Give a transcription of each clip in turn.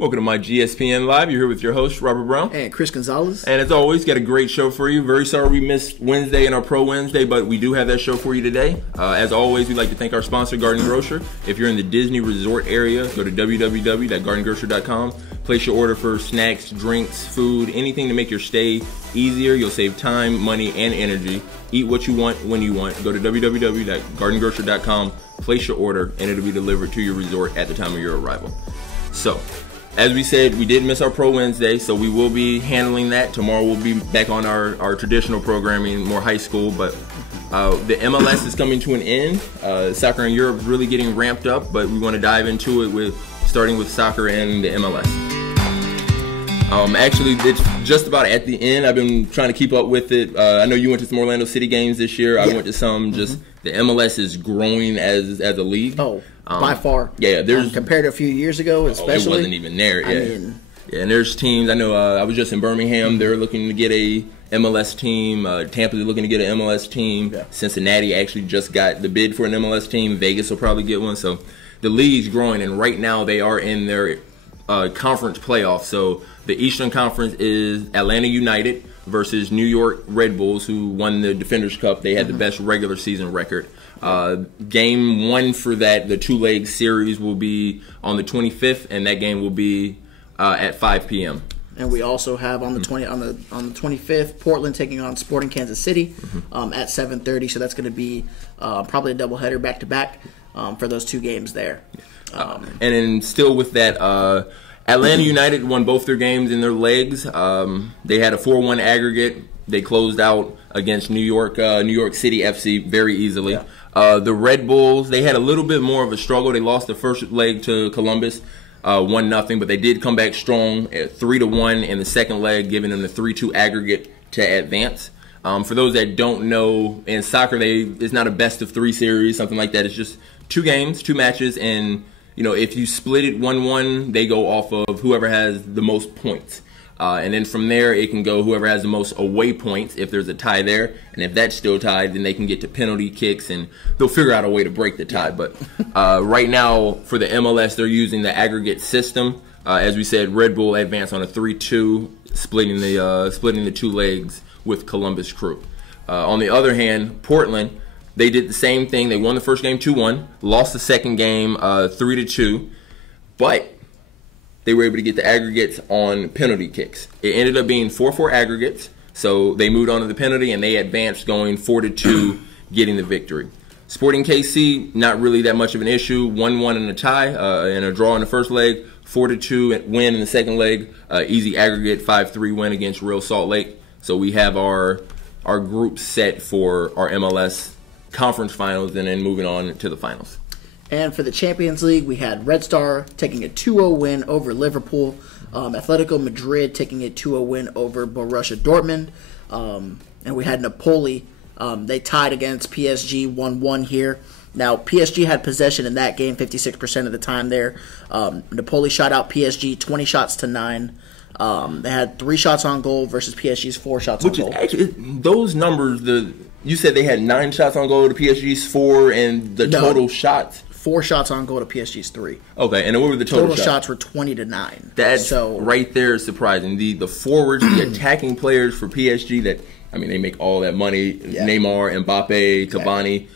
Welcome to my GSPN Live. You're here with your host, Robert Brown. And Chris Gonzalez. And as always, got a great show for you. Very sorry we missed Wednesday and our Pro Wednesday, but we do have that show for you today. As always, we'd like to thank our sponsor, Garden Grocer. If you're in the Disney Resort area, go to www.gardengrocer.com. Place your order for snacks, drinks, food, anything to make your stay easier. You'll save time, money, and energy. Eat what you want when you want. Go to www.gardengrocer.com. Place your order, and it'll be delivered to your resort at the time of your arrival. So, as we said, we did miss our Pro Wednesday, so we will be handling that. Tomorrow we'll be back on our traditional programming, more high school, but the MLS is coming to an end. Soccer in Europe is really getting ramped up, but we want to dive into it starting with soccer and the MLS. Actually, it's just about at the end. I've been trying to keep up with it. I know you went to some Orlando City games this year. I went to some. Just the MLS is growing as a league. Oh, by far. Yeah, there's compared to a few years ago, especially. It wasn't even there. Yeah, yeah, and there's teams. I know. I was just in Birmingham. They're looking to get a MLS team. Tampa's looking to get an MLS team. Yeah. Cincinnati actually just got the bid for an MLS team. Vegas will probably get one. So the league's growing, and right now they are in their conference playoffs. So the Eastern Conference is Atlanta United versus New York Red Bulls, who won the Defenders Cup. They had the best regular season record. Game one for that, the two-leg series, will be on the 25th, and that game will be at 5 p.m. And we also have on the 25th, Portland taking on Sporting Kansas City at 7:30. So that's going to be probably a doubleheader back-to-back for those two games there. And then still with that, Atlanta United won both their games in their legs. They had a 4-1 aggregate. They closed out against New York City FC very easily. Yeah. The Red Bulls, they had a little bit more of a struggle. They lost the first leg to Columbus, 1-0, but they did come back strong at 3-1 in the second leg, giving them the 3-2 aggregate to advance. For those that don't know, in soccer, it's not a best-of-3 series, something like that. It's just 2 games, 2 matches, and if you split it 1-1, they go off of whoever has the most points. And then from there, it can go whoever has the most away points if there's a tie there. And if that's still tied, then they can get to penalty kicks, and they'll figure out a way to break the tie. But right now, for the MLS, they're using the aggregate system. As we said, Red Bull advanced on a 3-2, splitting the 2 legs with Columbus Crew. On the other hand, Portland, they did the same thing. They won the first game 2-1, lost the second game 3-2, but they were able to get the aggregates on penalty kicks. It ended up being 4-4 aggregates, so they moved on to the penalty, and they advanced going 4-2, getting the victory. Sporting KC, not really that much of an issue. 1-1 in a tie and a draw in the first leg, 4-2 win in the second leg, easy aggregate 5-3 win against Real Salt Lake. So we have our group set for our MLS conference finals, and then moving on to the finals. And for the Champions League, we had Red Star taking a 2-0 win over Liverpool, Atletico Madrid taking a 2-0 win over Borussia Dortmund, and we had Napoli. They tied against PSG 1-1 here. Now, PSG had possession in that game 56% of the time there. Napoli shot out PSG 20 shots to 9. They had 3 shots on goal versus PSG's 4 shots on goal. Which is actually, those numbers, you said they had 9 shots on goal to PSG's 4, and total shots? 4 shots on goal to PSG's 3. Okay, and what were the total shots? Were 20-9. That's right there is surprising. The forwards, the attacking players for PSG they make all that money. Yeah. Neymar, Mbappe, Cavani.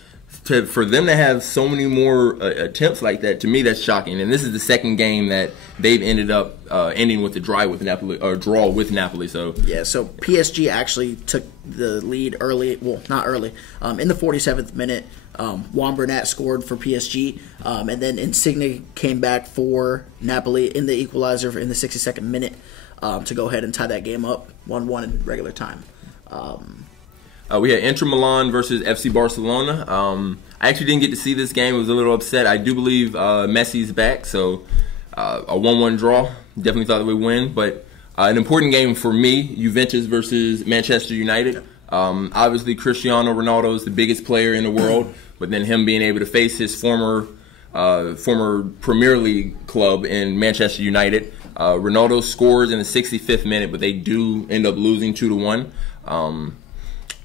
For them to have so many more attempts like that, to me, that's shocking. And this is the second game that they've ended up ending with a draw with Napoli. So yeah, so PSG actually took the lead early. Well, not early. In the 47th minute, Juan Bernat scored for PSG, and then Insigne came back for Napoli in the equalizer in the 62nd minute to go ahead and tie that game up 1-1 in regular time. We had Inter Milan versus FC Barcelona. I actually didn't get to see this game. I was a little upset. I do believe Messi's back, so a 1-1 draw. Definitely thought they would win, but an important game for me, Juventus versus Manchester United. Obviously, Cristiano Ronaldo is the biggest player in the world, but then him being able to face his former Premier League club in Manchester United. Ronaldo scores in the 65th minute, but they do end up losing 2-1.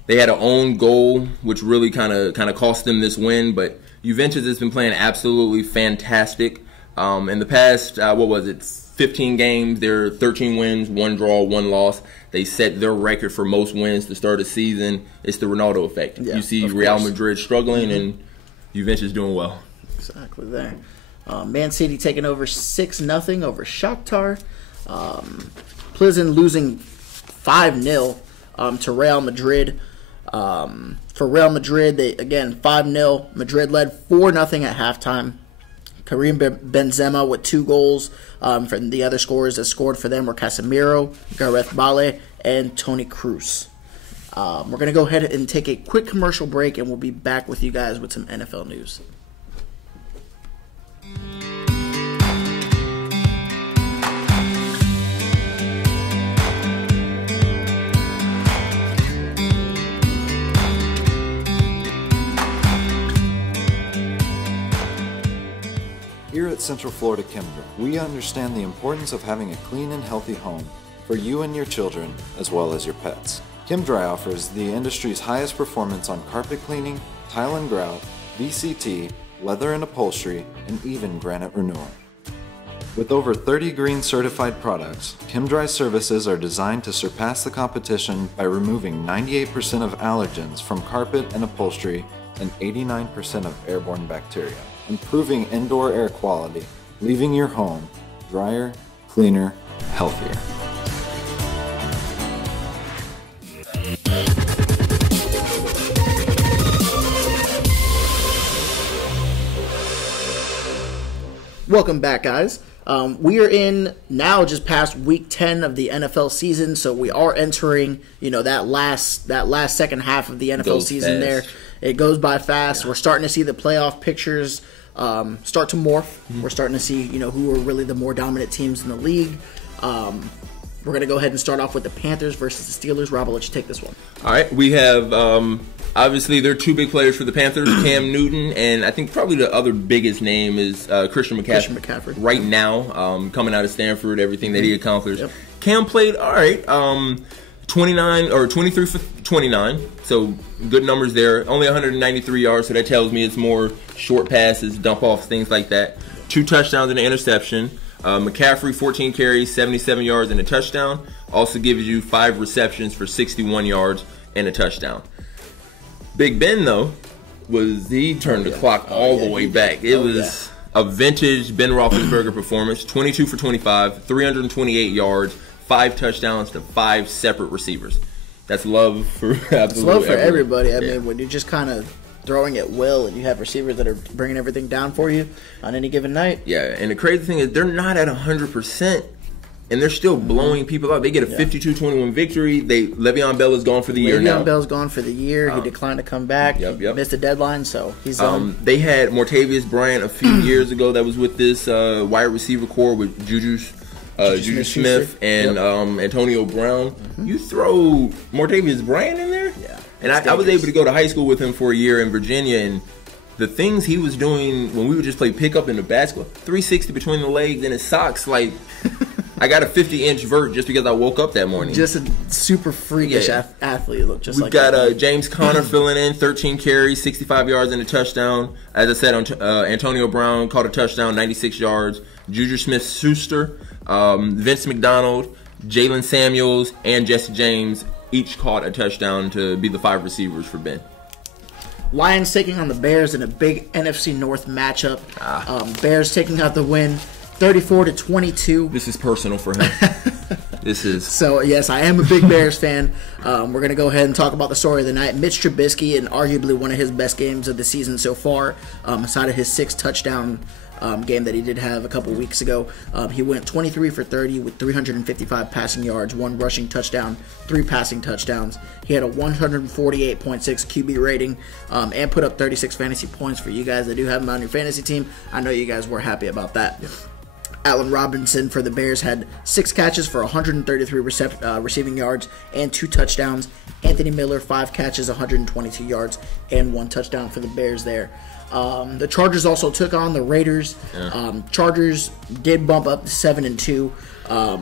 They had an own goal, which really kind of cost them this win. But Juventus has been playing absolutely fantastic. In the past, 15 games, they're 13 wins, 1 draw, 1 loss. They set their record for most wins to start a season. It's the Ronaldo effect. Yeah, you see Real Madrid struggling and Juventus doing well. Exactly there. Man City taking over 6-0 over Shakhtar. Plzen losing 5-0 to Real Madrid. For Real Madrid, they again 5-0. Madrid led 4-0 at halftime. Karim Benzema with 2 goals. From the other scorers that scored for them were Casemiro, Gareth Bale, and Toni Kroos. We're going to go ahead and take a quick commercial break, and we'll be back with you guys with some NFL news. Here at Central Florida Chemdry, we understand the importance of having a clean and healthy home for you and your children, as well as your pets. Chemdry offers the industry's highest performance on carpet cleaning, tile and grout, VCT, leather and upholstery, and even granite renewal. With over 30 green certified products, Chemdry's services are designed to surpass the competition by removing 98% of allergens from carpet and upholstery and 89% of airborne bacteria, improving indoor air quality, leaving your home drier, cleaner, healthier. Welcome back, guys. We are in now just past week 10 of the NFL season, so we are entering, that last second half of the NFL season. There, it goes by fast. Yeah. We're starting to see the playoff pictures start to morph. Mm-hmm. We're starting to see, who are really the more dominant teams in the league. We're going to go ahead and start off with the Panthers versus the Steelers. Rob, I'll let you take this one. All right, we have obviously there are 2 big players for the Panthers, Cam Newton, and I think probably the other biggest name is Christian McCaffrey. Right now, coming out of Stanford, everything that he accomplished. Yep. Cam played all right, 23 for 29, so good numbers there. Only 193 yards, so that tells me it's more short passes, dump offs, things like that. 2 touchdowns and an interception. McCaffrey, 14 carries, 77 yards and a touchdown. Also gives you 5 receptions for 61 yards and a touchdown. Big Ben, though, he turned the clock all the way back. It was a vintage Ben Roethlisberger performance. 22 for 25, 328 yards, 5 touchdowns to 5 separate receivers. That's love for absolutely everybody. I mean, when you're just kind of throwing at will and you have receivers that are bringing everything down for you on any given night. Yeah, and the crazy thing is they're not at 100%. And they're still blowing people out. They get a 52-21 victory. Le'Veon Bell is gone for the year now. Le'Veon Bell's gone for the year. He declined to come back. Missed the dedeadline, so he's They had Martavis Bryant a few years ago that was with this wide receiver core with Juju Smith and Antonio Brown. Mm-hmm. You throw Martavis Bryant in there? Yeah. And I was able to go to high school with him for a year in Virginia, and the things he was doing when we would just play pickup in the basketball, 360 between the legs and his socks, like... I got a 50-inch vert just because I woke up that morning. Just a super freakish athlete. Look, just We've got James Conner filling in, 13 carries, 65 yards and a touchdown. As I said, Antonio Brown caught a touchdown, 96 yards. Juju Smith-Schuster, Vince McDonald, Jalen Samuels, and Jesse James each caught a touchdown to be the 5 receivers for Ben. Lions taking on the Bears in a big NFC North matchup. Bears taking out the win. 34-22. This is personal for him. This is so. Yes, I am a big Bears fan. We're gonna go ahead and talk about the story of the night. Mitch Trubisky, in arguably one of his best games of the season so far, aside of his 6 touchdown game that he did have a couple weeks ago. He went 23 for 30 with 355 passing yards, 1 rushing touchdown, 3 passing touchdowns. He had a 148.6 QB rating and put up 36 fantasy points for you guys that do have him on your fantasy team. I know you guys were happy about that. Yeah. Allen Robinson for the Bears had 6 catches for 133 receiving yards and 2 touchdowns. Anthony Miller, 5 catches, 122 yards, and 1 touchdown for the Bears there. The Chargers also took on the Raiders. Yeah. Chargers did bump up to 7-2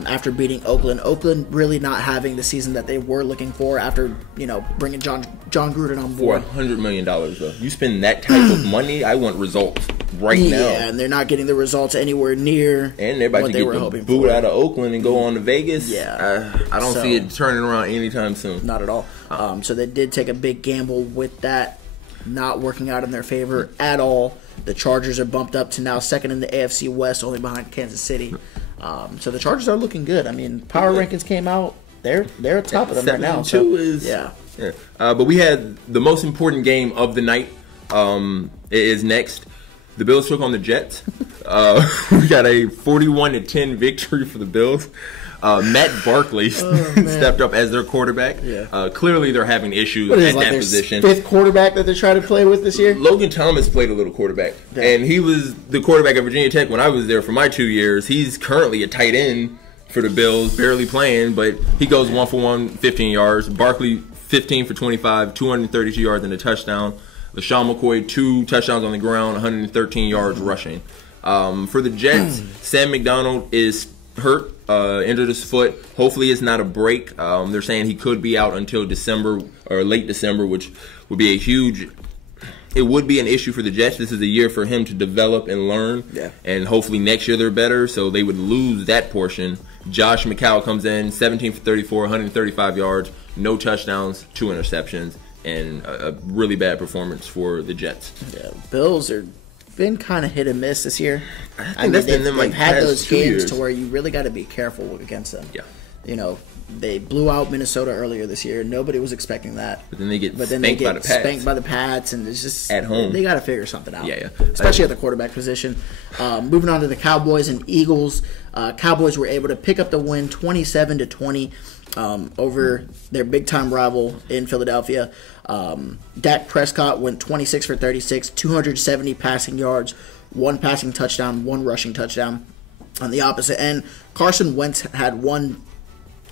after beating Oakland. Oakland really not having the season that they were looking for after bringing John Gruden on board. For $100 million, though. You spend that type of money, I want results. right now. Yeah, and they're not getting the results anywhere near and they're about what to get the boot out of Oakland and go on to Vegas. Yeah. I don't see it turning around anytime soon. Not at all. So they did take a big gamble with that not working out in their favor at all. The Chargers are bumped up to now second in the AFC West, only behind Kansas City. So the Chargers are looking good. I mean, power rankings came out. They're at top of them right now. So, yeah. But we had the most important game of the night is next. The Bills took on the Jets. We got a 41-10 victory for the Bills. Matt Barkley stepped up as their quarterback. Yeah. Clearly, they're having issues at that position. Fifth quarterback that they're trying to play with this year? Logan Thomas played a little quarterback. And he was the quarterback at Virginia Tech when I was there for my 2 years. He's currently a tight end for the Bills, barely playing, but he goes 1 for 1, 15 yards. Barkley, 15 for 25, 232 yards and a touchdown. LaShawn McCoy, 2 touchdowns on the ground, 113 yards rushing. For the Jets, Sam McDonald is hurt, injured his foot. Hopefully it's not a break. They're saying he could be out until December or late December, which would be it would be an issue for the Jets. This is a year for him to develop and learn. Yeah. And hopefully next year they're better, so they would lose that portion. Josh McCown comes in, 17 for 34, 135 yards, no touchdowns, 2 interceptions, and a really bad performance for the Jets. Yeah, Bills are been kind of hit and miss this year. I mean, they've had those games to where you really got to be careful against them. Yeah. You know, they blew out Minnesota earlier this year. Nobody was expecting that. But then they get spanked by the Pats, and it's just at home. They got to figure something out. Yeah. Especially at the quarterback position. Moving on to the Cowboys and Eagles. Cowboys were able to pick up the win, 27-20, over their big-time rival in Philadelphia. Dak Prescott went 26 for 36, 270 passing yards, 1 passing touchdown, 1 rushing touchdown. On the opposite end, Carson Wentz had 1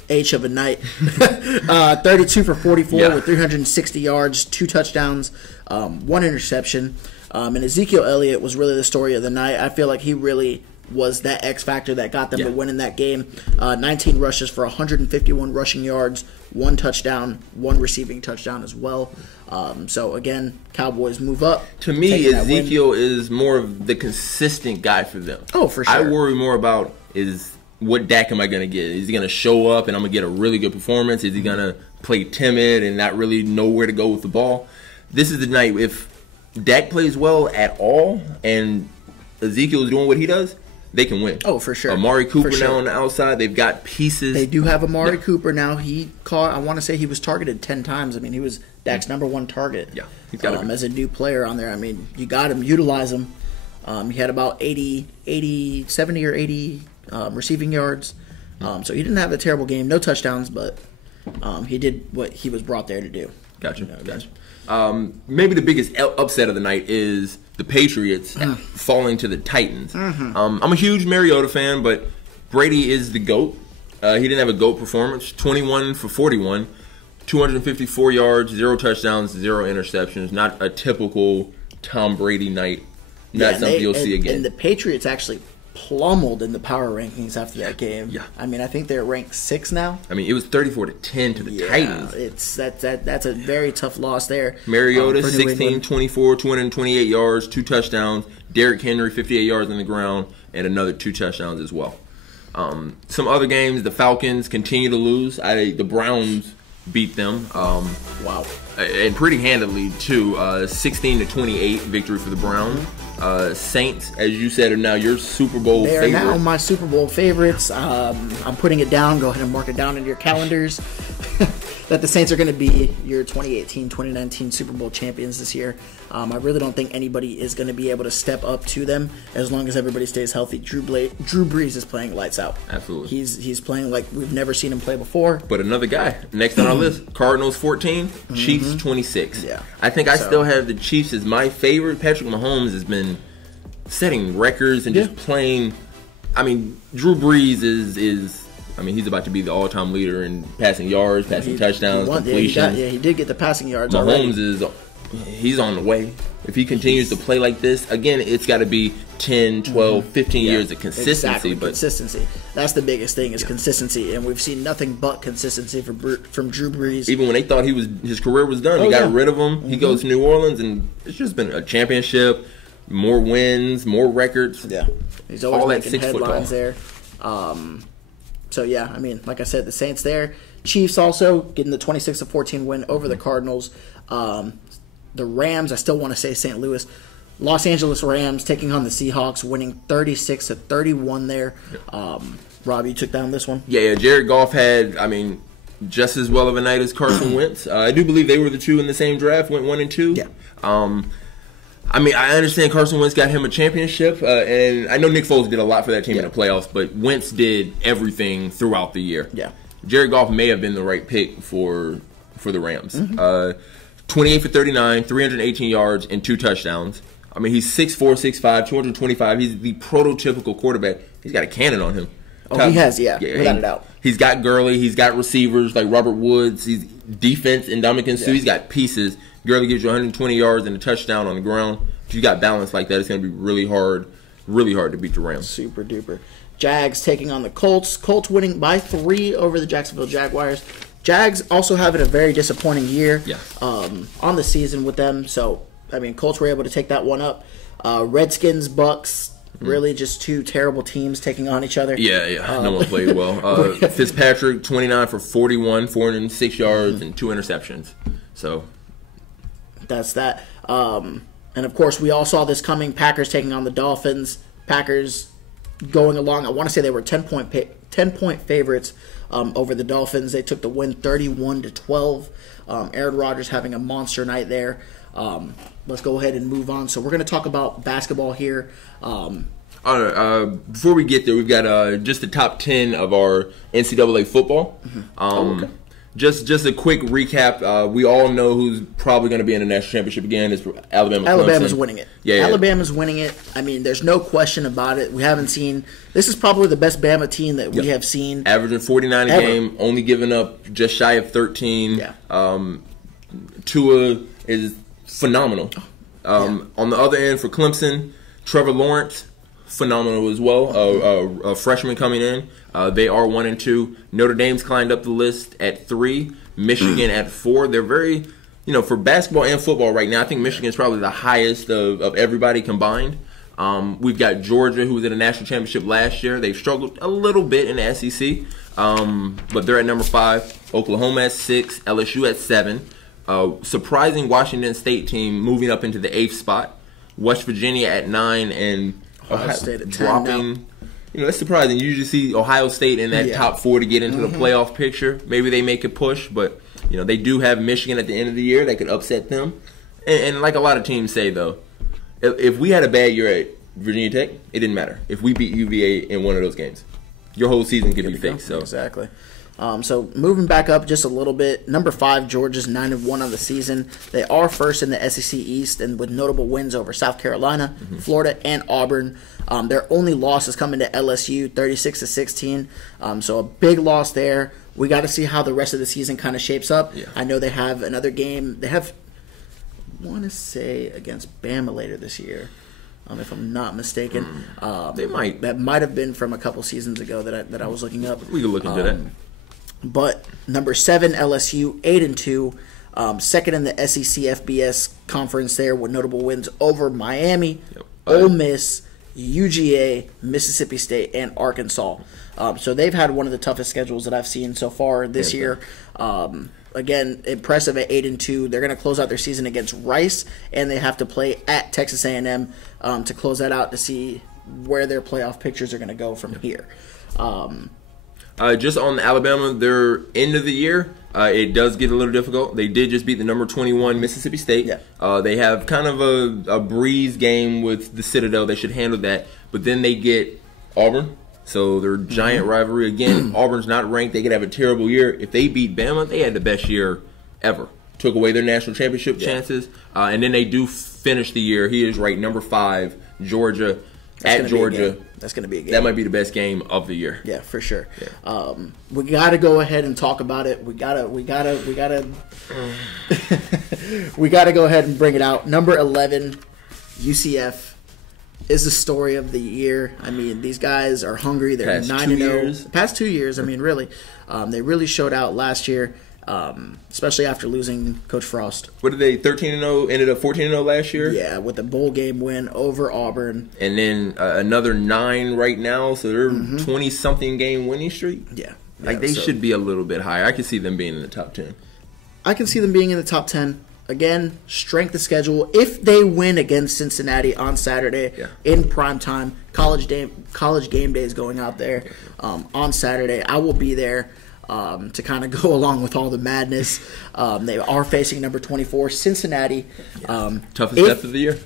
H of a night, 32 for 44 with 360 yards, 2 touchdowns, 1 interception. And Ezekiel Elliott was really the story of the night. I feel like he really was that X factor that got them to win in that game. 19 rushes for 151 rushing yards, 1 touchdown, 1 receiving touchdown as well. So again, Cowboys move up. To me, Ezekiel is more of the consistent guy for them. Oh, for sure. I worry more about what Dak am I going to get? Is he going to show up and I'm going to get a really good performance? Is he going to play timid and not really know where to go with the ball? This is the night. If Dak plays well at all and Ezekiel is doing what he does, they can win. Oh, for sure. Amari Cooper now on the outside. They've got pieces. They do have Amari Cooper now. He caught, I want to say he was targeted 10 times. I mean, he was Dak's #1 target. Yeah. He's got as a new player on there. I mean, you got him, utilize him. He had about 70 or 80 receiving yards. So he didn't have a terrible game. No touchdowns, but he did what he was brought there to do. Gotcha. Maybe the biggest upset of the night is the Patriots falling to the Titans. I'm a huge Mariota fan, but Brady is the GOAT. He didn't have a GOAT performance. 21 for 41, 254 yards, 0 touchdowns, 0 interceptions. Not a typical Tom Brady night. Not something you'll see again. And the Patriots actually plummeled in the power rankings after that game. Yeah. I mean, I think they're ranked 6 now. I mean, it was 34-10 to the Titans. That's a very tough loss there. Mariota, 16-24, 228 yards, 2 touchdowns. Derrick Henry, 58 yards on the ground, and another 2 touchdowns as well. Some other games, the Falcons continue to lose. The Browns beat them. Wow. And pretty handily, too. 16-28 victory for the Browns. Saints, as you said, are now your Super Bowl favorite. They are now my Super Bowl favorites. I'm putting it down. Go ahead and mark it down in your calendars that the Saints are going to be your 2018-2019 Super Bowl champions this year. I really don't think anybody is going to be able to step up to them as long as everybody stays healthy. Drew Brees is playing lights out. Absolutely. He's playing like we've never seen him play before. But another guy, next on our list, Cardinals 14, Chiefs 26. Yeah. I think I still have the Chiefs as my favorite. Patrick Mahomes has been setting records and just playing. I mean, Drew Brees is he's about to be the all-time leader in passing yards, passing touchdowns, completions. He did get the passing yards Mahomes he's on the way. If he continues to play like this, again, it's got to be 10, 12, 15 years of consistency. Exactly, consistency. That's the biggest thing is consistency, and we've seen nothing but consistency from Drew Brees. Even when they thought his career was done, they got rid of him. He goes to New Orleans, and it's just been a championship, more wins, more records. Yeah, he's always all making at 6 foot tall. headlines there. So yeah, I mean, like I said, the Saints there. Chiefs also getting the 26-14 win over the Cardinals. The Rams, I still want to say St. Louis. Los Angeles Rams taking on the Seahawks, winning 36-31 there. Rob, you took down this one? Yeah, Jared Goff had, just as well of a night as Carson Wentz. I do believe they were the two in the same draft, went 1 and 2. Yeah. I understand Carson Wentz got him a championship, and I know Nick Foles did a lot for that team in the playoffs, but Wentz did everything throughout the year. Yeah. Jared Goff may have been the right pick for the Rams. 28 for 39, 318 yards, and 2 touchdowns. He's 6'4", 6'5", 225. He's the prototypical quarterback. He's got a cannon on him. He has, without a doubt. He's got Gurley. He's got receivers like Robert Woods. He's defense and Ndamukong Suh. He's got pieces. Gurley gives you 120 yards and a touchdown on the ground. If you got balance like that, it's going to be really hard to beat the Rams. Super duper. Jags taking on the Colts. Colts winning by 3 over the Jacksonville Jaguars. Jags also having a very disappointing year on the season with them. So, Colts were able to take that one up. Redskins, Bucks, really just 2 terrible teams taking on each other. Yeah. No one played well. Fitzpatrick, 29 for 41, 406 yards, and 2 interceptions. So that's that. And, of course, we all saw this coming. Packers taking on the Dolphins. Packers going along. I want to say they were 10-point favorites over the Dolphins. They took the win 31-12. Aaron Rodgers having a monster night there. Let's go ahead and move on. So we're going to talk about basketball here. All right, before we get there, we've got just the top 10 of our NCAA football. Okay. Just a quick recap. We all know who's probably going to be in the national championship again. It's Alabama. Alabama's winning it. Yeah, Alabama's winning it. There's no question about it. We haven't seen. This is probably the best Bama team that we have seen. Averaging 49 a game, only giving up just shy of 13. Yeah. Tua is phenomenal. On the other end for Clemson, Trevor Lawrence, phenomenal as well. A freshman coming in. They are 1 and 2. Notre Dame's climbed up the list at 3. Michigan at 4. They're very, for basketball and football right now, I think Michigan's probably the highest of everybody combined. We've got Georgia, who was in the national championship last year. They've struggled a little bit in the SEC, but they're at number 5. Oklahoma at 6. LSU at 7. Surprising Washington State team moving up into the 8th spot. West Virginia at 9 and Ohio State at 10 dropping. now. That's surprising. You usually see Ohio State in that top 4 to get into the playoff picture. Maybe they make a push, but they do have Michigan at the end of the year that could upset them. And like a lot of teams say, though, if we had a bad year at Virginia Tech, it didn't matter. If we beat UVA in one of those games, your whole season could be fixed. So exactly. So moving back up just a little bit, number 5, Georgia's 9-1 on the season. They are first in the SEC East, and with notable wins over South Carolina, Florida, and Auburn. Their only loss is coming to LSU, 36-16. So a big loss there. We got to see how the rest of the season kind of shapes up. Yeah. I know they have another game. They have, I want to say, against Bama later this year. If I'm not mistaken, they might. That might have been from a couple seasons ago that I was looking up. We could look into that. But number 7 LSU, 8-2, second in the SEC FBS conference there with notable wins over Miami, Ole Miss, UGA, Mississippi State, and Arkansas. So they've had one of the toughest schedules that I've seen so far this year. Again, impressive at 8-2. They're going to close out their season against Rice, and they have to play at Texas A&M to close that out to see where their playoff pictures are going to go from here. Just on Alabama, their end of the year, it does get a little difficult. They did just beat the number 21 Mississippi State. Yeah. They have kind of a breeze game with the Citadel. They should handle that. But then they get Auburn. So their giant rivalry. Again, Auburn's not ranked. They could have a terrible year. If they beat Bama, they had the best year ever. Took away their national championship chances. And then they do finish the year. He is ranked number 5, Georgia. At Georgia. That's going to be a game. That might be the best game of the year. Yeah, for sure. Yeah. We got to go ahead and talk about it. We got to we got to go ahead and bring it out. Number 11, UCF is the story of the year. These guys are hungry. They're 9-0. Past 2 years, really. They really showed out last year. especially after losing Coach Frost. What did they, 13-0, ended up 14-0 last year? Yeah, with a bowl game win over Auburn. And then another 9 right now, so they're 20-something game winning streak. Yeah. Like, they should be a little bit higher. I could see them being in the top 10. I can see them being in the top 10. Again, strength of schedule. If they win against Cincinnati on Saturday in prime time, college game day is going out there on Saturday. I will be there to kind of go along with all the madness. They are facing number 24, Cincinnati. Toughest step of the year.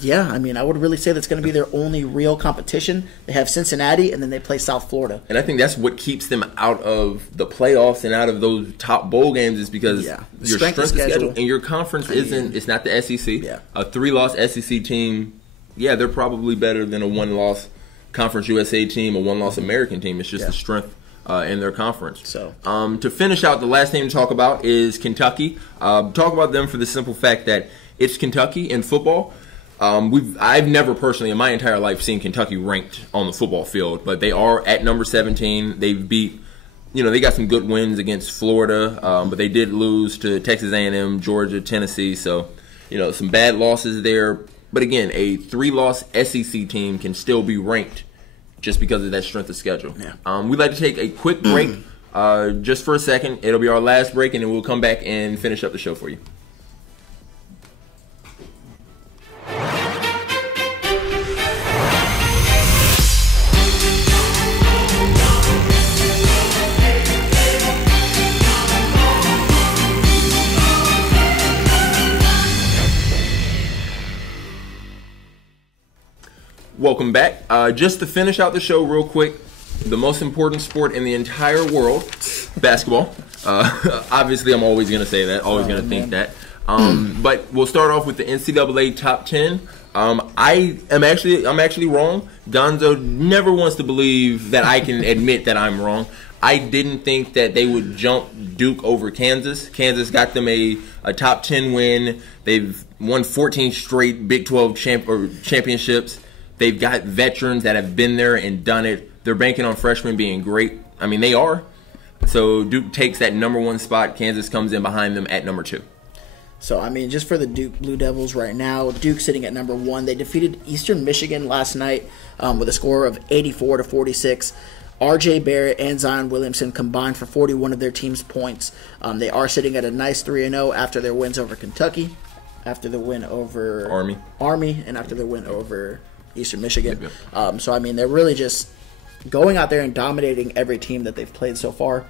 Yeah, I mean, I would really say that's going to be their only real competition. They have Cincinnati, and then they play South Florida. And I think that's what keeps them out of the playoffs and out of those top bowl games is because your strength of schedule and your conference it's not the SEC. Yeah. A 3-loss SEC team, they're probably better than a 1-loss Conference USA team, a 1-loss American team. It's just the strength in their conference. So, to finish out, the last thing to talk about is Kentucky. Talk about them for the simple fact that it's Kentucky in football. I've never personally in my entire life seen Kentucky ranked on the football field, but they are at number 17. They've beat, they got some good wins against Florida, but they did lose to Texas A&M, Georgia, Tennessee. So, some bad losses there. But again, a 3-loss SEC team can still be ranked just because of that strength of schedule. Yeah. We'd like to take a quick break just for a second. It'll be our last break, and then we'll come back and finish up the show for you. Welcome back. Just to finish out the show real quick, the most important sport in the entire world, basketball. Obviously, I'm always going to say that, always going to think that. But we'll start off with the NCAA top 10. I'm actually wrong. Gonzo never wants to believe that I can admit that I'm wrong. I didn't think that they would jump Duke over Kansas. Kansas got them a top 10 win. They've won 14 straight Big 12 championships. They've got veterans that have been there and done it. They're banking on freshmen being great. I mean, they are. So Duke takes that number 1 spot. Kansas comes in behind them at number 2. So, I mean, just for the Duke Blue Devils right now, Duke sitting at number 1. They defeated Eastern Michigan last night with a score of 84-46. R.J. Barrett and Zion Williamson combined for 41 of their team's points. They are sitting at a nice 3-0 after their wins over Kentucky, after the win over Army, and after their win over Eastern Michigan. So, I mean, they're really just going out there and dominating every team that they've played so far.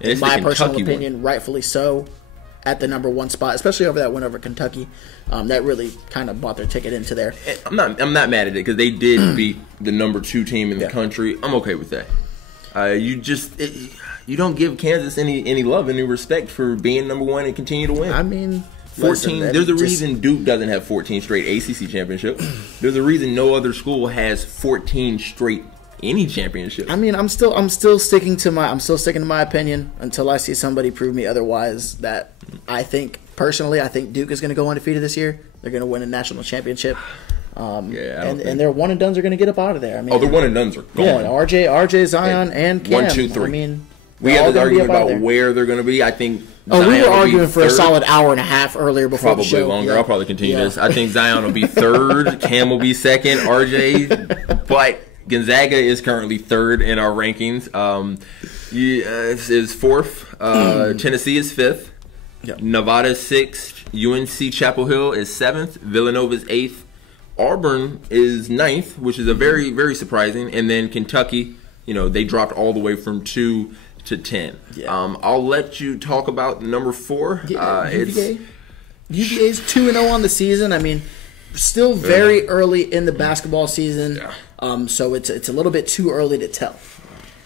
In my personal opinion, rightfully so, at the number 1 spot, especially over that win over Kentucky. That really kind of bought their ticket into there. I'm not mad at it because they did beat the number 2 team in the country. I'm okay with that. You don't give Kansas any love, any respect for being number 1 and continue to win. I mean, 14. There's a reason Duke doesn't have 14 straight ACC championships. There's a reason no other school has 14 straight any championship. I mean, I'm still sticking to my opinion until I see somebody prove me otherwise. That I think Duke is going to go undefeated this year. They're going to win a national championship. And their one and dones are going to get up out of there. I mean, their one and dones are gone. Yeah, RJ, Zion, and Cam. 1, 2, 3. I mean, we had this argument about where they're going to be. I think. We were arguing for a solid hour and a half earlier before the show. Probably longer. I'll probably continue this. I think Zion will be 3rd. Cam will be 2nd. RJ, but Gonzaga is currently 3rd in our rankings. Is 4th. Tennessee is 5th. Nevada is 6th. UNC Chapel Hill is 7th. Villanova is 8th. Auburn is 9th, which is a very, very surprising. And then Kentucky, they dropped all the way from 2 to 10. I'll let you talk about number 4. UVA is 2-0 on the season. I mean, still very early in the basketball season, so it's a little bit too early to tell.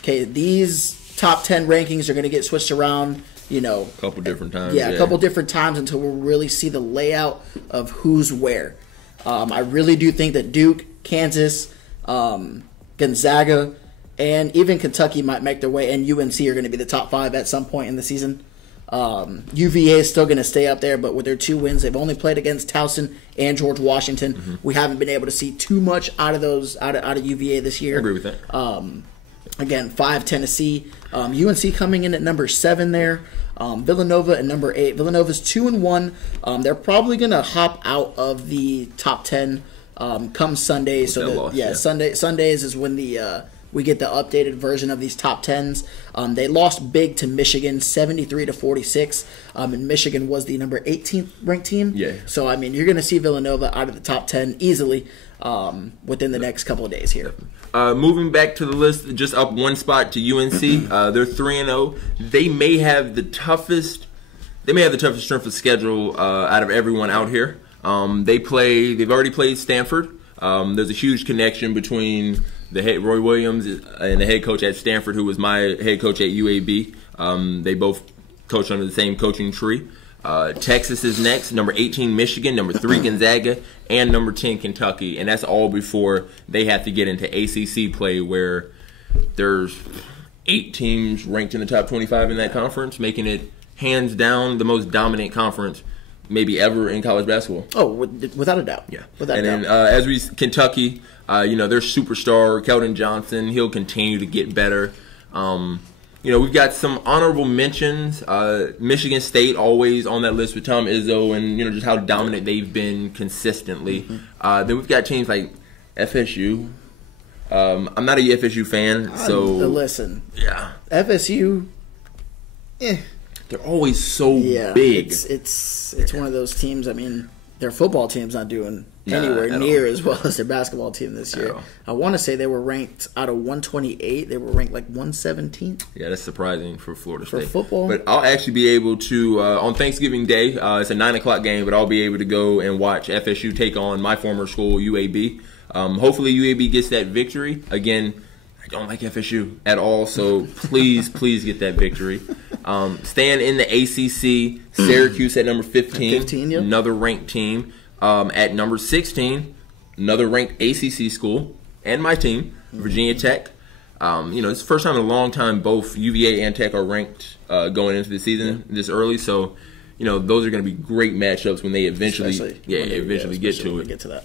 Okay, these top 10 rankings are going to get switched around, a couple different times. A couple different times until we really see the layout of who's where. I really do think that Duke, Kansas, Gonzaga, and even Kentucky might make their way, and UNC are going to be the top 5 at some point in the season. UVA is still going to stay up there, but with their 2 wins, they've only played against Towson and George Washington. We haven't been able to see too much out of UVA this year. I agree with that. Again, 5 Tennessee. UNC coming in at number 7 there. Villanova at number 8. Villanova's 2-1. They're probably going to hop out of the top 10 come Sunday. Sundays is when we get the updated version of these top 10s. They lost big to Michigan, 73-46. And Michigan was the number 18th ranked team. Yeah. So, I mean, you're going to see Villanova out of the top 10 easily within the next couple of days here. Moving back to the list, just up one spot to UNC. They're 3-0. They may have the toughest strength of schedule out of everyone out here. They've already played Stanford. There's a huge connection between Roy Williams and the head coach at Stanford, who was my head coach at UAB. They both coach under the same coaching tree. Texas is next, number 18 Michigan, number 3 Gonzaga, and number 10 Kentucky. And that's all before they have to get into ACC play, where there's 8 teams ranked in the top 25 in that conference, making it hands down the most dominant conference maybe ever in college basketball. Oh, without a doubt. Yeah. Kentucky, their superstar, Keldon Johnson, he'll continue to get better. We've got some honorable mentions. Michigan State always on that list with Tom Izzo and, just how dominant they've been consistently. Then we've got teams like FSU. I'm not a FSU fan, so... Listen. Yeah. FSU, they're always so big. It's one of those teams, I mean, their football team's not doing anywhere near as well as their basketball team this year. I want to say they were ranked out of 128. They were ranked like 117th. Yeah, that's surprising for Florida State. For football. But I'll actually be able to, on Thanksgiving Day, it's a 9 o'clock game, but I'll be able to go and watch FSU take on my former school, UAB. Hopefully UAB gets that victory. Again, I don't like FSU at all, so please get that victory. Staying in the ACC, Syracuse at number 15, another ranked team. At number 16, another ranked ACC school, and my team, Virginia Tech. It's the first time in a long time both UVA and Tech are ranked going into the season this early. So, those are going to be great matchups when they eventually get to that.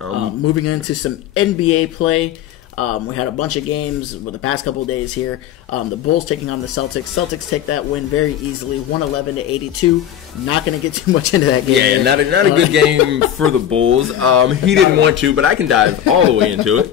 Moving into some NBA play. We had a bunch of games with the past couple of days here. The Bulls taking on the Celtics. Celtics take that win very easily, 111-82. Not going to get too much into that game. Yeah, not a good game for the Bulls. He didn't want to, but I can dive all the way into it.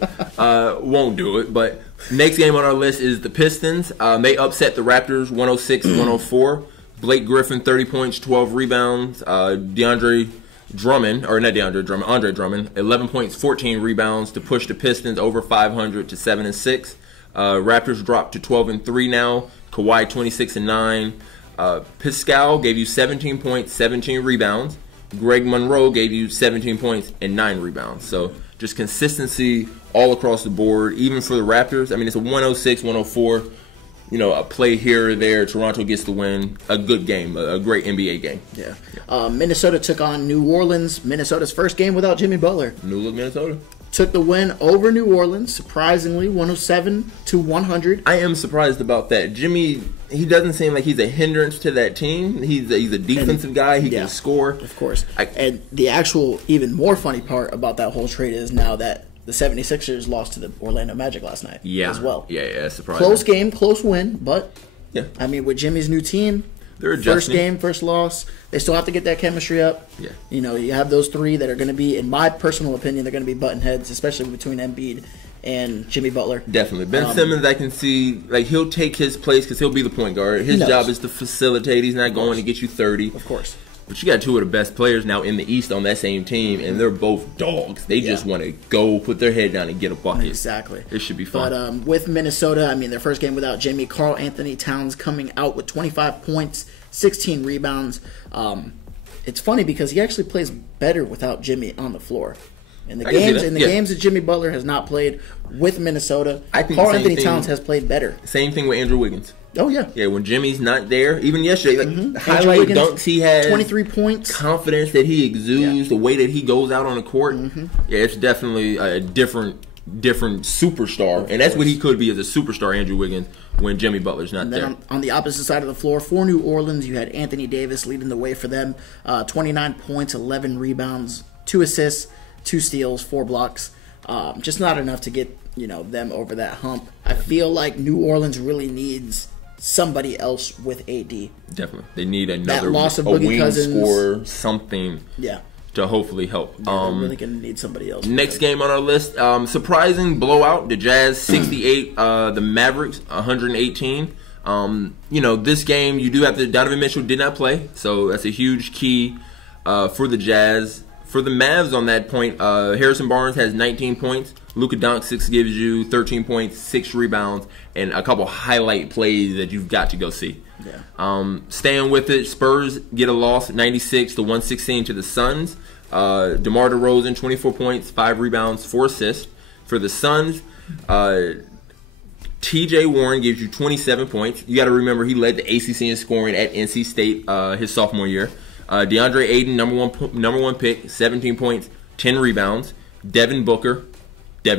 Won't do it. But next game on our list is the Pistons. They upset the Raptors 106-104. Blake Griffin, 30 points, 12 rebounds. Andre Drummond, 11 points, 14 rebounds to push the Pistons over 500 to 7-6. Raptors dropped to 12-3 now. Kawhi 26-9. Pascal gave you 17 points, 17 rebounds. Greg Monroe gave you 17 points and 9 rebounds. So just consistency all across the board, even for the Raptors. I mean, it's a 106-104. A play here or there. Toronto gets the win. A good game. A great NBA game. Yeah. Minnesota took on New Orleans. Minnesota's first game without Jimmy Butler. New look Minnesota. Took the win over New Orleans, surprisingly, 107-100. I am surprised about that. Jimmy, he doesn't seem like he's a hindrance to that team. He's a defensive guy. He can score. Of course. And the actual even more funny part about that whole trade is now that the 76ers lost to the Orlando Magic last night as well. Yeah, surprising. Close game, close win, but I mean, with Jimmy's new team, they're adjusting. First game, first loss, they still have to get that chemistry up. Yeah. You have those three that are going to be, in my personal opinion, they're going to be button heads, especially between Embiid and Jimmy Butler. Definitely. Ben Simmons, I can see, he'll take his place because he'll be the point guard. His job is to facilitate. He's not going to get you 30. Of course. But you got two of the best players now in the East on that same team, and they're both dogs. They just want to go put their head down and get a bucket. Exactly. It should be fun. But with Minnesota, I mean, their first game without Jimmy, Karl Anthony Towns coming out with 25 points, 16 rebounds. It's funny because he actually plays better without Jimmy on the floor. In the games that Jimmy Butler has not played with Minnesota, Karl Anthony Towns has played better. Same thing with Andrew Wiggins. Oh, yeah. Yeah, when Jimmy's not there, even yesterday, highlight Wiggins, dunks he has. 23 points. Confidence that he exudes, the way that he goes out on the court. Yeah, it's definitely a different superstar. And that's what he could be as a superstar, Andrew Wiggins, when Jimmy Butler's not there. On the opposite side of the floor, for New Orleans, you had Anthony Davis leading the way for them. 29 points, 11 rebounds, 2 assists, 2 steals, 4 blocks. Just not enough to get them over that hump. I feel like New Orleans really needs somebody else with AD. Definitely, they need another loss of a Boogie wing Cousins. score, something. Yeah. To hopefully help. Yeah, they're really going to need somebody else. Next game on our list, surprising blowout. The Jazz 68, the Mavericks 118. This game you do have to. Donovan Mitchell did not play, so that's a huge key for the Jazz. For the Mavs on that point, Harrison Barnes has 19 points. Luka Doncic gives you 13 points, 6 rebounds, and a couple highlight plays that you've got to go see. Yeah. Staying with it, Spurs get a loss, 96-116 to the Suns. DeMar DeRozan, 24 points, 5 rebounds, 4 assists. For the Suns, T.J. Warren gives you 27 points. You got to remember he led the ACC in scoring at NC State his sophomore year. DeAndre Ayton, number one pick, 17 points, 10 rebounds. Devin Booker. Yeah.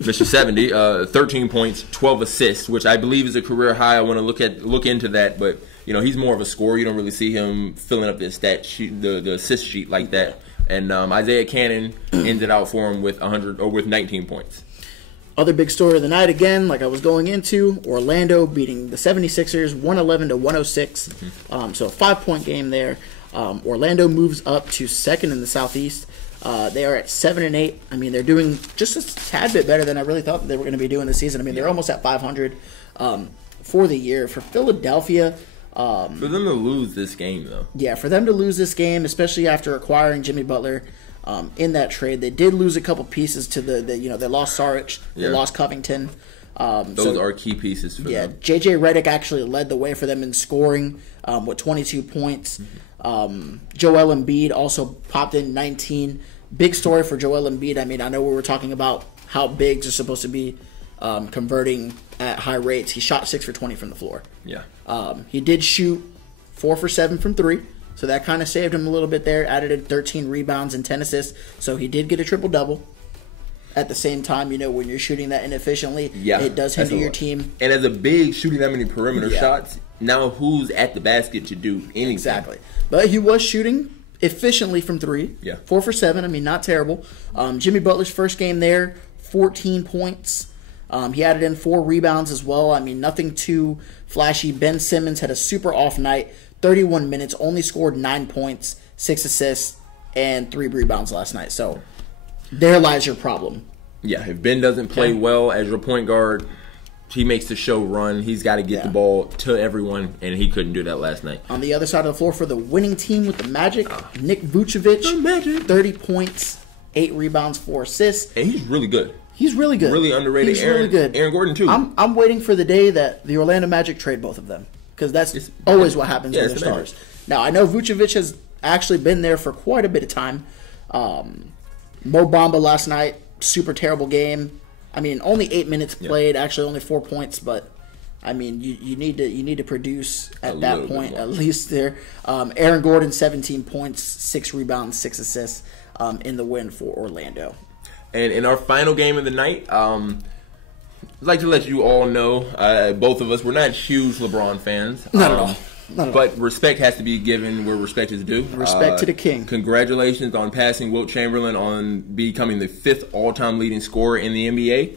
Mr. 70, 13 points, 12 assists, which I believe is a career high. I want to look into that, but he's more of a scorer. You don't really see him filling up the stat sheet, the assist sheet like that. And Isaiah Cannon ended out for him with 19 points. Other big story of the night again, like I was going into, Orlando beating the 76ers 111-106. So a 5-point game there. Orlando moves up to second in the Southeast. They are at 7-8. I mean, they're doing just a tad bit better than I really thought that they were going to be doing this season. I mean, they're almost at 500 for the year. For Philadelphia, for them to lose this game, though. Yeah, for them to lose this game, especially after acquiring Jimmy Butler in that trade, they did lose a couple pieces to they lost Saric, they lost Covington. Those are key pieces for them. Yeah, J.J. Redick actually led the way for them in scoring with 22 points. Joel Embiid also popped in 19. Big story for Joel Embiid. I mean, I know we were talking about how bigs are supposed to be converting at high rates. He shot 6 for 20 from the floor. Yeah. He did shoot 4 for 7 from 3, so that kind of saved him a little bit there. Added in 13 rebounds and 10 assists, so he did get a triple-double. At the same time, when you're shooting that inefficiently, it does hinder your team. And as a big shooting that many perimeter shots, now who's at the basket to do anything? Exactly. But he was shooting efficiently from 3. Yeah. 4 for 7. I mean, not terrible. Jimmy Butler's first game there, 14 points. He added in 4 rebounds as well. I mean, nothing too flashy. Ben Simmons had a super off night, 31 minutes, only scored 9 points, 6 assists, and 3 rebounds last night. So there lies your problem. Yeah, if Ben doesn't play well as your point guard, he makes the show run. He's got to get the ball to everyone, and he couldn't do that last night. On the other side of the floor for the winning team with the Magic, Nick Vucevic, 30 points, 8 rebounds, 4 assists. And he's really good. He's really good. Really underrated. He's really good. Aaron Gordon, too. I'm waiting for the day that the Orlando Magic trade both of them, because that's always what happens with their stars. Now, I know Vucevic has actually been there for quite a bit of time. Mo Bamba last night, super terrible game. I mean, only 8 minutes played, actually only 4 points, but I mean, you need to produce at that point at least there. Aaron Gordon, 17 points, 6 rebounds, 6 assists in the win for Orlando. And in our final game of the night, I'd like to let you all know, both of us, we're not huge LeBron fans. Not at all. But respect has to be given where respect is due. Respect to the king. Congratulations on passing Wilt Chamberlain on becoming the 5th all-time leading scorer in the NBA.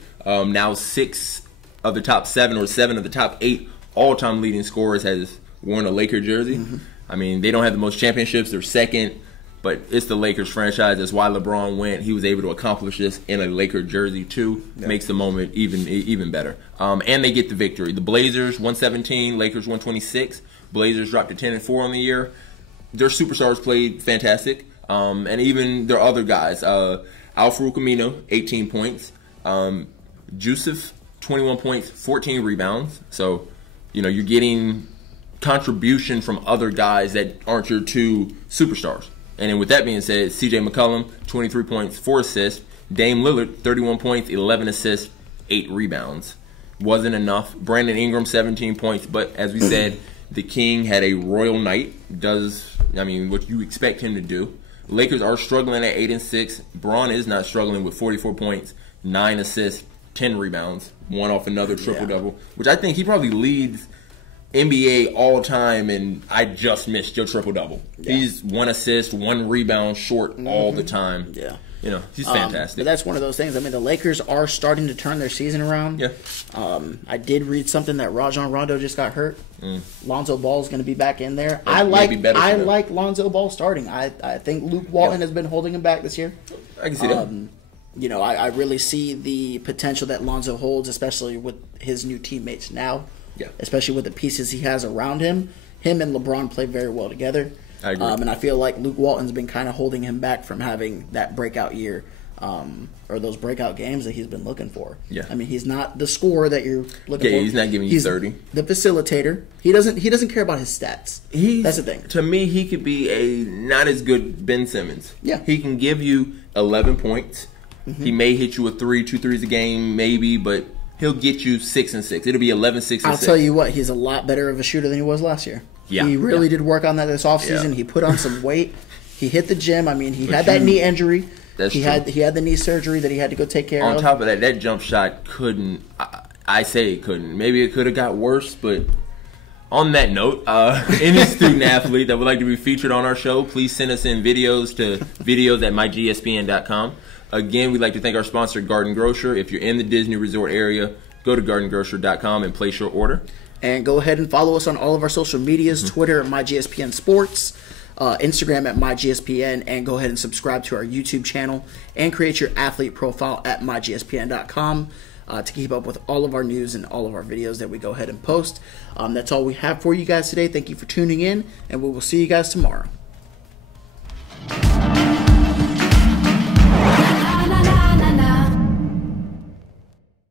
Now 6 of the top 7 or 7 of the top 8 all-time leading scorers has worn a Laker jersey. Mm-hmm. I mean, they don't have the most championships. They're second, but it's the Lakers franchise. That's why LeBron went. He was able to accomplish this in a Laker jersey, too. Yeah. Makes the moment even better. And they get the victory. The Blazers, 117. Lakers, 126. Blazers dropped to 10-4 on the year. Their superstars played fantastic, and even their other guys. Al-Farouq Aminu, 18 points. Jusuf, 21 points, 14 rebounds. So, you're getting contribution from other guys that aren't your 2 superstars. And then with that being said, C.J. McCollum, 23 points, 4 assists. Dame Lillard, 31 points, 11 assists, 8 rebounds. Wasn't enough. Brandon Ingram, 17 points. But as we said, the King had a royal night. What you expect him to do. Lakers are struggling at 8-6. Braun is not struggling with 44 points, 9 assists, 10 rebounds, one off another triple-double, which I think he probably leads NBA all time, and I just missed your triple-double. Yeah. He's 1 assist, 1 rebound short all the time. Yeah. You know, he's fantastic. But that's one of those things. I mean, the Lakers are starting to turn their season around. Yeah. I did read something that Rajon Rondo just got hurt. Lonzo Ball is going to be back in there. I like Lonzo Ball starting. I think Luke Walton has been holding him back this year. I can see that. You know, I really see the potential that Lonzo holds, especially with his new teammates now. Yeah. Especially with the pieces he has around him. Him and LeBron play very well together. I agree. And I feel like Luke Walton's been kind of holding him back from having that breakout year or those breakout games that he's been looking for. Yeah. I mean, he's not the scorer that you're looking for. Yeah, he's not giving you 30. The facilitator. He doesn't care about his stats. That's the thing. To me, he could be a not as good Ben Simmons. Yeah. He can give you 11 points. He may hit you 2 threes a game, maybe, but he'll get you 6 and 6. It'll be 11, 6 and 6. I'll tell you what, he's a lot better of a shooter than he was last year. Yeah. He really did work on that this offseason. Yeah. He put on some weight. He hit the gym. I mean, he had that knee injury. That's true. He had the knee surgery that he had to go take care of. On top of that, that jump shot couldn't. I say it couldn't. Maybe it could have got worse, but on that note, any student athlete that would like to be featured on our show, please send us in videos to videos@myGSPN.com. Again, we'd like to thank our sponsor, Garden Grocer. If you're in the Disney Resort area, go to gardengrocer.com and place your order. And go ahead and follow us on all of our social medias, Twitter at myGSPN Sports, Instagram at myGSPN, and go ahead and subscribe to our YouTube channel and create your athlete profile at myGSPN.com to keep up with all of our news and all of our videos that we go ahead and post. That's all we have for you guys today. Thank you for tuning in, and we will see you guys tomorrow.